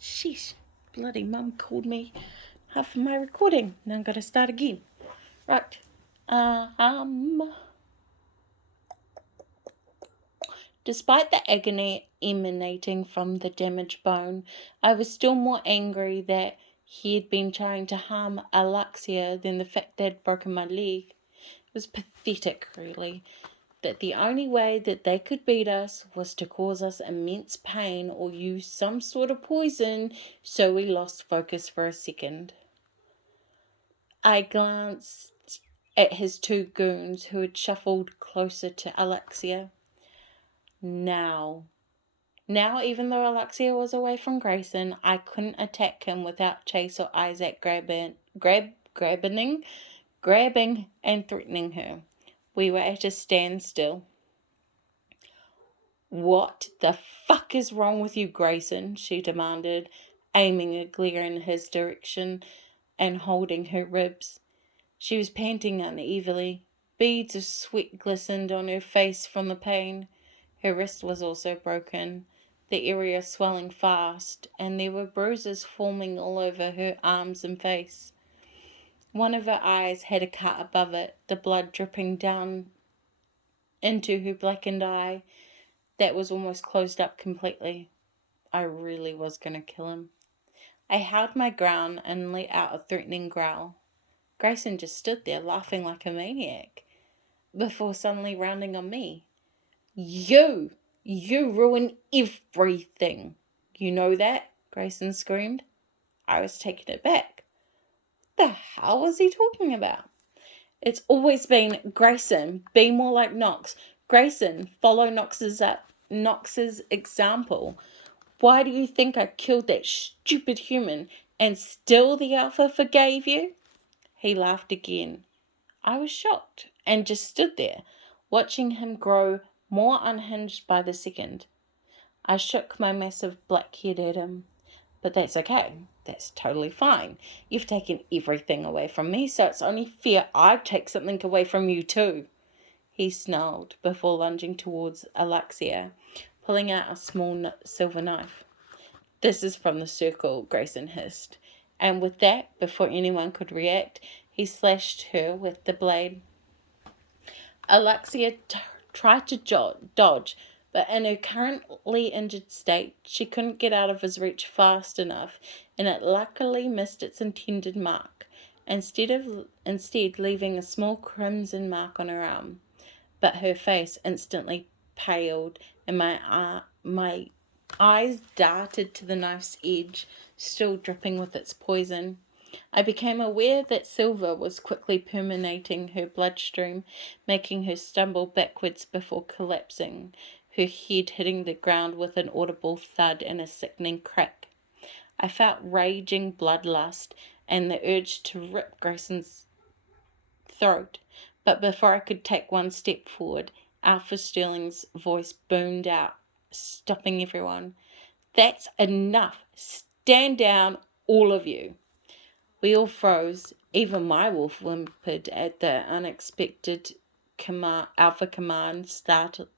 Sheesh, bloody mum called me half of my recording. Now I'm gotta start again. Right. Despite the agony emanating from the damaged bone, I was still more angry that he had been trying to harm Alexia than the fact that I'd broken my leg. It was pathetic, really, that the only way that they could beat us was to cause us immense pain or use some sort of poison, so we lost focus for a second. I glanced at his two goons who had shuffled closer to Alexia. Now, even though Alexia was away from Grayson, I couldn't attack him without Chase or Isaac grabbing and threatening her. We were at a standstill. "What the fuck is wrong with you, Grayson?" she demanded, aiming a glare in his direction and holding her ribs. She was panting unevenly. Beads of sweat glistened on her face from the pain. Her wrist was also broken, the area swelling fast, and there were bruises forming all over her arms and face. One of her eyes had a cut above it, the blood dripping down into her blackened eye that was almost closed up completely. I really was going to kill him. I held my ground and let out a threatening growl. Grayson just stood there laughing like a maniac, before suddenly rounding on me. You ruin everything. You know that?" Grayson screamed. I was taken aback. What the hell was he talking about? It's always been, "Grayson, be more like Knox. Grayson, follow Knox's example. Why do you think I killed that stupid human and still the Alpha forgave you?" He laughed again. I was shocked and just stood there, watching him grow more unhinged by the second. I shook my massive black head at him. "But that's okay. That's totally fine. You've taken everything away from me, so it's only fair I take something away from you too." He snarled before lunging towards Alexia, pulling out a small silver knife. "This is from the circle," Grayson hissed, and with that, before anyone could react, he slashed her with the blade. Alexia tried to dodge, but in her currently injured state, she couldn't get out of his reach fast enough, and it luckily missed its intended mark, instead leaving a small crimson mark on her arm. But her face instantly paled, and my eyes darted to the knife's edge, still dripping with its poison. I became aware that silver was quickly permeating her bloodstream, making her stumble backwards before collapsing, her head hitting the ground with an audible thud and a sickening crack. I felt raging bloodlust and the urge to rip Grayson's throat, but before I could take one step forward, Alpha Sterling's voice boomed out, stopping everyone. "That's enough. Stand down, all of you." We all froze. Even my wolf whimpered at the unexpected Alpha command startled.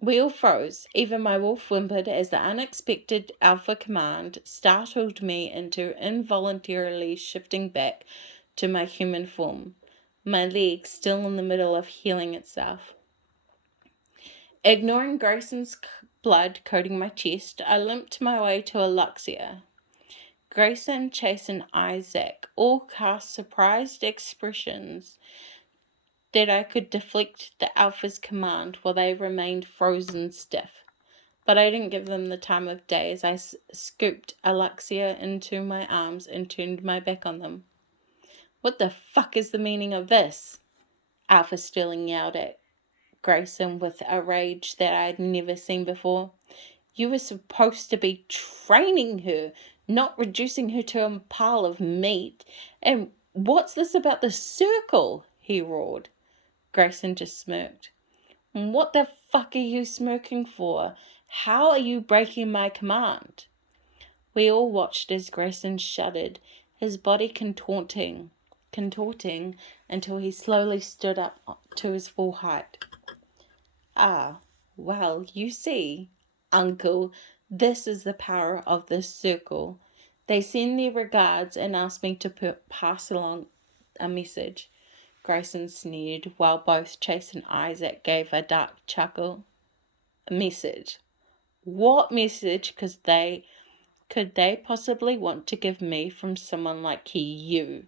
We all froze. Even my wolf whimpered as the unexpected Alpha command startled me into involuntarily shifting back to my human form, my leg still in the middle of healing itself. Ignoring Grayson's blood coating my chest, I limped my way to Alexia. Grayson, Chase, and Isaac all cast surprised expressions that I could deflect the Alpha's command while they remained frozen stiff. But I didn't give them the time of day as I scooped Alexia into my arms and turned my back on them. "What the fuck is the meaning of this?" Alpha Sterling yelled at Grayson with a rage that I had never seen before. "You were supposed to be training her, not reducing her to a pile of meat. And what's this about the circle?" he roared. Grayson just smirked. "What the fuck are you smirking for? How are you breaking my command?" We all watched as Grayson shuddered, his body contorting until he slowly stood up to his full height. "Ah, well, you see, Uncle, This is the power of this circle. They send their regards and ask me to pass along a message. Grayson sneered, while both Chase and Isaac gave a dark chuckle. A message? What message could they possibly want to give me from someone like you?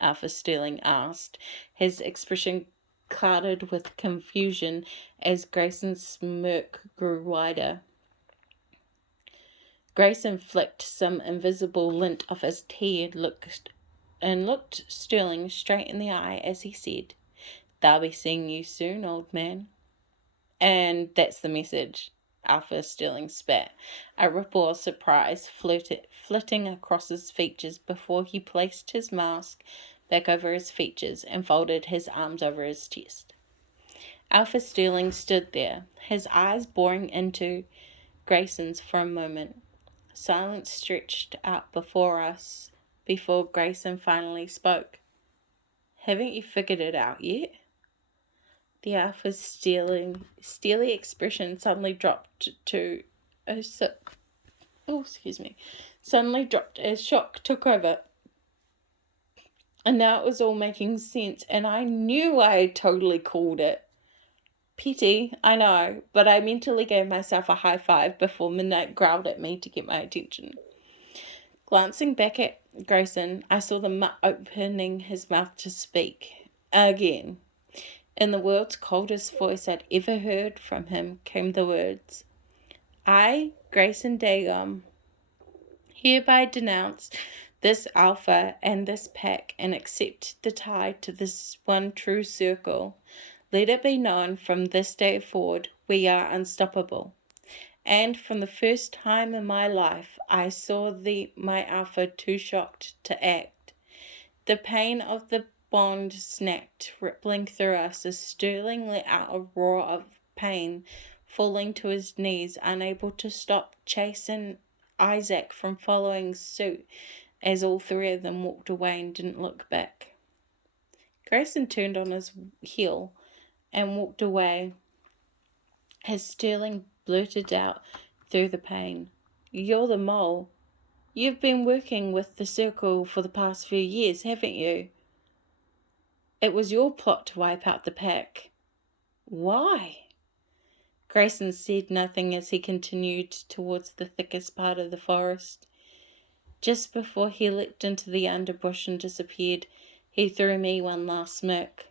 Arthur Sterling asked, his expression clouded with confusion as Grayson's smirk grew wider. Grayson flicked some invisible lint off his tea and looked Sterling straight in the eye as he said, "They'll be seeing you soon, old man." "And that's the message," Arthur Sterling spat, a ripple of surprise flitting across his features before he placed his mask back over his features and folded his arms over his chest. Arthur Sterling stood there, his eyes boring into Grayson's for a moment. Silence stretched out before us before Grayson finally spoke. "Haven't you figured it out yet?" The Arthur's steely expression suddenly dropped as shock took over. And now it was all making sense, and I knew I had totally called it. Petty, I know, but I mentally gave myself a high five before Midnight growled at me to get my attention. Glancing back at Grayson, I saw the opening his mouth to speak. Again. In the world's coldest voice I'd ever heard from him came the words, "I, Grayson Dagon, hereby denounce this Alpha and this pack and accept the tie to this one true circle. Let it be known from this day forward we are unstoppable. And from the first time in my life I saw my Alpha too shocked to act. The pain of the bond snapped, rippling through us as Sterling let out a roar of pain, falling to his knees, unable to stop Chase and Isaac from following suit as all three of them walked away and didn't look back. Grayson turned on his heel and walked away as Sterling blurted out through the pain, "You're the mole. You've been working with the circle for the past few years, haven't you? It was your plot to wipe out the pack." "Why?" Grayson said nothing as he continued towards the thickest part of the forest. Just before he leapt into the underbush and disappeared, he threw me one last smirk.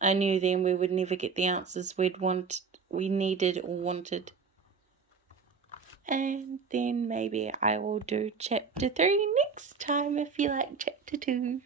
I knew then we would never get the answers we needed or wanted. And then maybe I will do chapter 3 next time if you like chapter 2.